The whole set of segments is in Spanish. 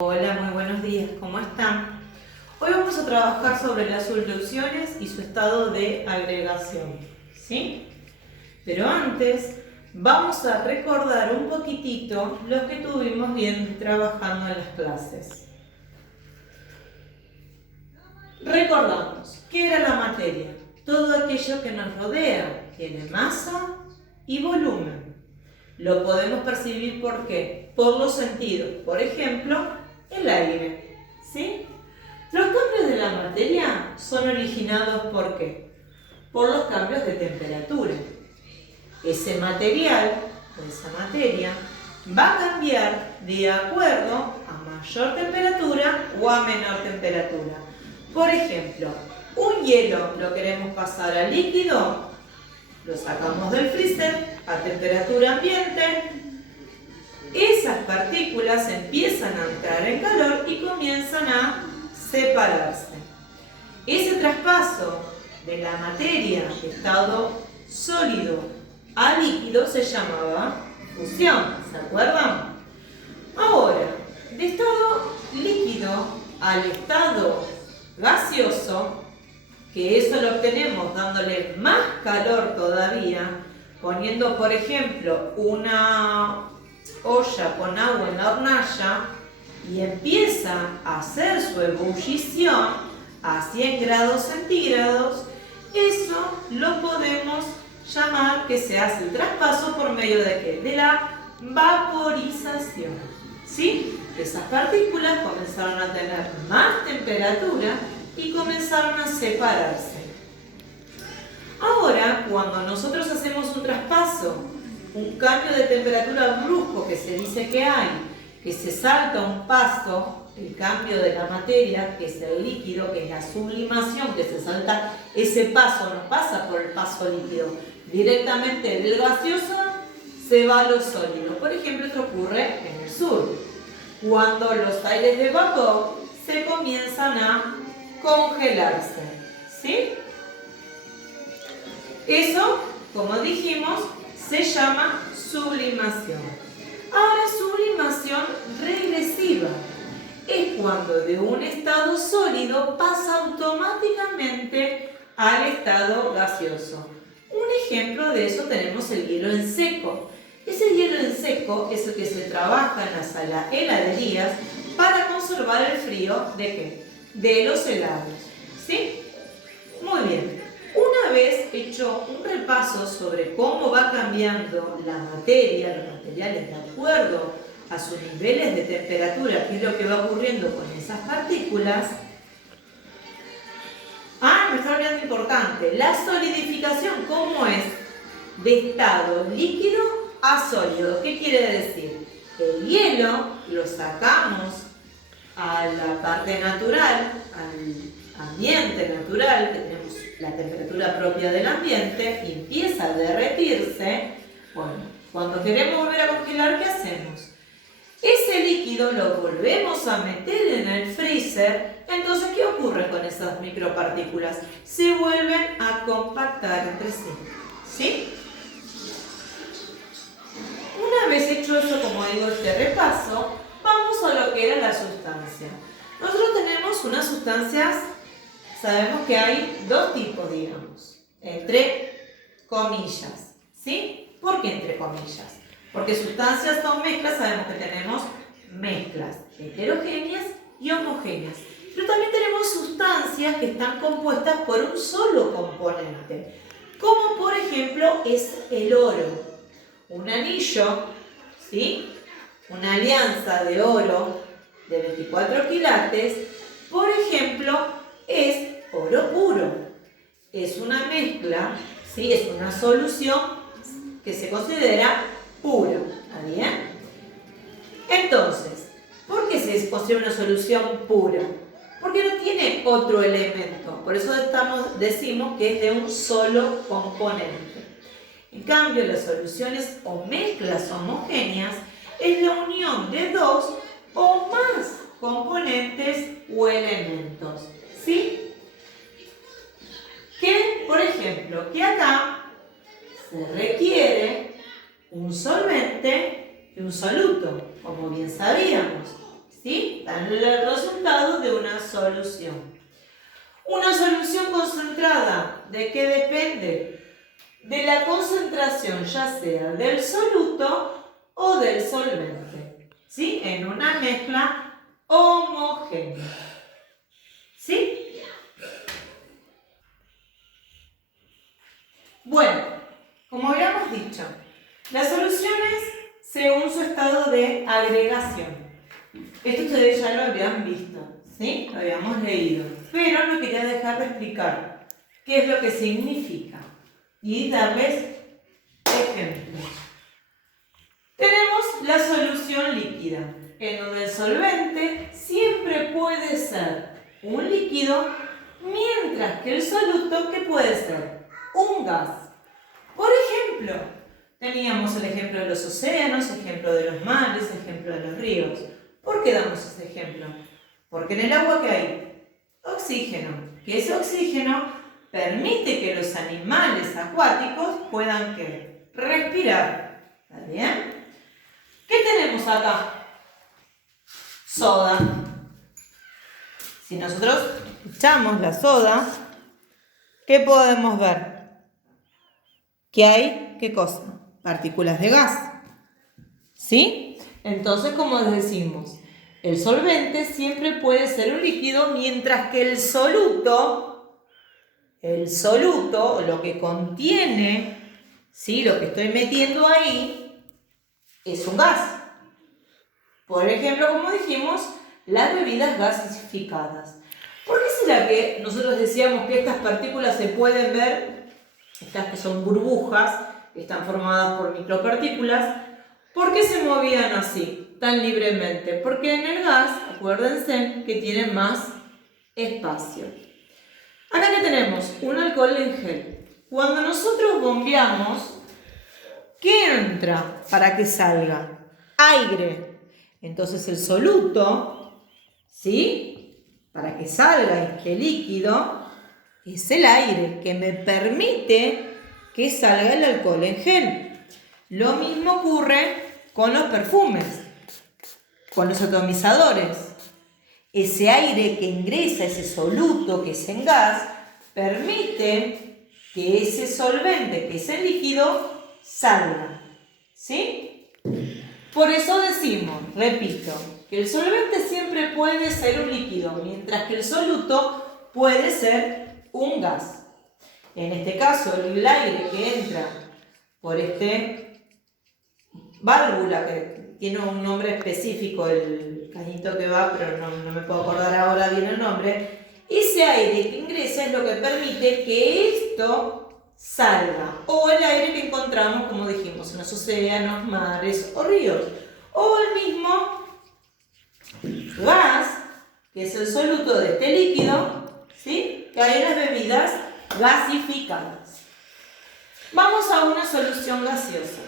Hola, muy buenos días, ¿cómo están? Hoy vamos a trabajar sobre las soluciones y su estado de agregación, ¿sí? Pero antes vamos a recordar un poquitito lo que tuvimos bien trabajando en las clases. Recordamos, ¿qué era la materia? Todo aquello que nos rodea tiene masa y volumen. Lo podemos percibir ¿por qué? Por los sentidos. Por ejemplo, el aire, ¿sí? Los cambios de la materia son originados ¿por qué? Por los cambios de temperatura. Ese material o esa materia va a cambiar de acuerdo a mayor temperatura o a menor temperatura. Por ejemplo, un hielo lo queremos pasar a líquido, lo sacamos del freezer a temperatura ambiente. Esas partículas empiezan a entrar en calor y comienzan a separarse. Ese traspaso de la materia de estado sólido a líquido se llamaba fusión, ¿se acuerdan? Ahora, de estado líquido al estado gaseoso, que eso lo obtenemos dándole más calor todavía, poniendo por ejemplo una olla con agua en la hornalla y empieza a hacer su ebullición a 100 grados centígrados, eso lo podemos llamar que se hace el traspaso por medio de ¿qué? De la vaporización, ¿sí? Esas partículas comenzaron a tener más temperatura y comenzaron a separarse. Ahora, cuando nosotros hacemos un traspaso, un cambio de temperatura brusco que se dice que hay, que se salta un paso, el cambio de la materia, que es el líquido, que es la sublimación, que se salta ese paso, no pasa por el paso líquido, directamente del gaseoso se va a lo sólido. Por ejemplo, esto ocurre en el sur, cuando los aires de vapor se comienzan a congelarse, ¿sí? Eso, como dijimos, se llama sublimación. Ahora, sublimación regresiva es cuando de un estado sólido pasa automáticamente al estado gaseoso. Un ejemplo de eso tenemos el hielo en seco. Ese hielo en seco es el que se trabaja en las heladerías para conservar el frío ¿de qué? De los helados, ¿sí? Muy bien. Una vez hecho un repaso sobre cómo va cambiando la materia, los materiales de acuerdo a sus niveles de temperatura, qué es lo que va ocurriendo con esas partículas. Me está olvidando importante, la solidificación, ¿cómo es? De estado líquido a sólido. ¿Qué quiere decir? El hielo lo sacamos a la parte natural, al ambiente natural, que tenemos la temperatura propia del ambiente, y empieza a derretirse. Bueno, cuando queremos volver a congelar, ¿qué hacemos? Ese líquido lo volvemos a meter en el freezer. Entonces, ¿qué ocurre con esas micropartículas? Se vuelven a compactar entre sí, ¿sí? Una vez hecho eso, como digo, este repaso, vamos a lo que era la sustancia. Nosotros tenemos unas sustancias, sabemos que hay dos tipos, digamos, entre comillas, ¿sí? ¿Por qué entre comillas? Porque sustancias son mezclas, sabemos que tenemos mezclas heterogéneas y homogéneas. Pero también tenemos sustancias que están compuestas por un solo componente, como por ejemplo es el oro. Un anillo, ¿sí? Una alianza de oro de 24 quilates, por ejemplo, es oro puro. Es una mezcla, ¿sí? Es una solución que se considera pura, ¿está bien? Entonces, ¿por qué se considera una solución pura? Porque no tiene otro elemento, por eso decimos que es de un solo componente. En cambio, las soluciones o mezclas homogéneas es la unión de dos o más componentes o elementos, ¿sí? Que, por ejemplo, que acá se requiere un solvente y un soluto, como bien sabíamos, ¿sí? el resultado de una solución. Una solución concentrada, ¿de qué depende? De la concentración, ya sea del soluto o del solvente, ¿sí? En una mezcla homogénea, ¿sí? Bueno, como habíamos dicho, las soluciones según su estado de agregación. Esto ustedes ya lo habían visto, ¿sí? Lo habíamos leído, pero no quería dejar de explicar qué es lo que significa y darles ejemplos. Tenemos la solución líquida, en donde el solvente siempre puede ser un líquido, mientras que el soluto, ¿qué puede ser? Un gas. Por ejemplo, teníamos el ejemplo de los océanos, ejemplo de los mares, ejemplo de los ríos. ¿Por qué damos ese ejemplo? Porque en el agua ¿qué hay? Oxígeno. Que ese oxígeno permite que los animales acuáticos puedan ¿qué? Respirar. ¿Está bien? ¿Qué tenemos acá? Soda. Si nosotros echamos la soda, ¿qué podemos ver? ¿Qué hay? ¿Qué cosa? Partículas de gas. ¿Sí? Entonces, como decimos, el solvente siempre puede ser un líquido, mientras que el soluto, lo que contiene, ¿sí? Lo que estoy metiendo ahí, es un gas. Por ejemplo, como dijimos, las bebidas gasificadas. ¿Por qué será que nosotros decíamos que estas partículas se pueden ver, estas que son burbujas, que están formadas por micropartículas? ¿Por qué se movían así, tan libremente? Porque en el gas, acuérdense, que tiene más espacio. Acá que tenemos un alcohol en gel. Cuando nosotros bombeamos, ¿qué entra para que salga? Aire. Entonces el soluto, ¿sí? Para que salga este líquido, es el aire que me permite que salga el alcohol en gel. Lo mismo ocurre con los perfumes, con los atomizadores. Ese aire que ingresa, ese soluto que es en gas, permite que ese solvente, que es el líquido, salga. ¿Sí? Por eso decimos, repito, que el solvente siempre puede ser un líquido, mientras que el soluto puede ser un gas. En este caso, el aire que entra por válvula, que tiene un nombre específico, el cañito que va, pero no me puedo acordar ahora bien el nombre. Ese aire que ingresa es lo que permite que esto salga. O el aire que encontramos, como dijimos, en los océanos, mares o ríos. O el mismo gas, que es el soluto de este líquido, ¿sí? Que hay en las bebidas gasificadas. Vamos a una solución gaseosa.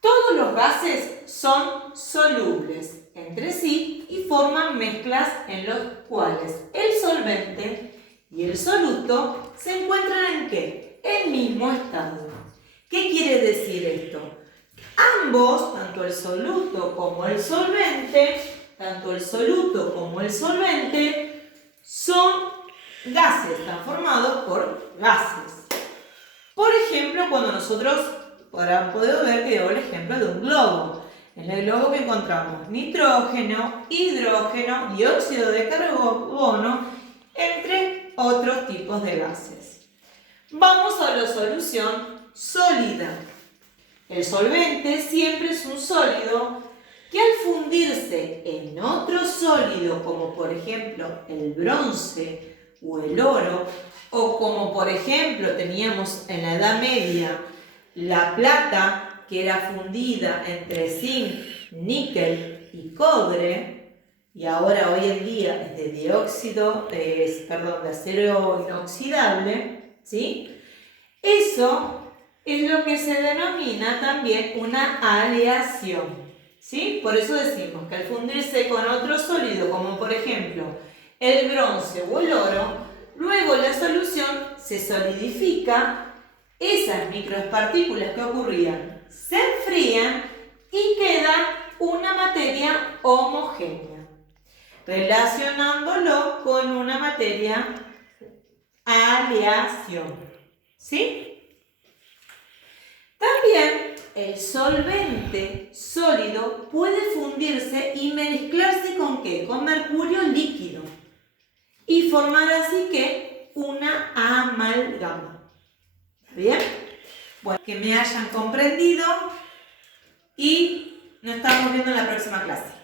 Todos los gases son solubles entre sí y forman mezclas en los cuales el solvente y el soluto se encuentran ¿en qué? El mismo estado. ¿Qué quiere decir esto? Ambos, tanto el soluto como el solvente, son gases, están formados por gases. Por ejemplo, cuando nosotros habrán podido ver que dio el ejemplo de un globo. En el globo que encontramos nitrógeno, hidrógeno, dióxido de carbono, entre otros tipos de gases. Vamos a la solución sólida. El solvente siempre es un sólido que al fundirse en otro sólido, como por ejemplo el bronce o el oro, o como por ejemplo teníamos en la Edad Media la plata, que era fundida entre zinc, níquel y cobre, y ahora hoy en día es de acero inoxidable, ¿sí? Eso es lo que se denomina también una aleación, ¿sí? Por eso decimos que al fundirse con otro sólido, como por ejemplo el bronce o el oro, luego la solución se solidifica. Esas micropartículas que ocurrían se enfrían y queda una materia homogénea, relacionándolo con una materia aleación. ¿Sí? También el solvente sólido puede fundirse y mezclarse ¿con qué? Con mercurio líquido y formar así que una amalgama. ¿Está bien? Bueno, que me hayan comprendido y nos estamos viendo en la próxima clase.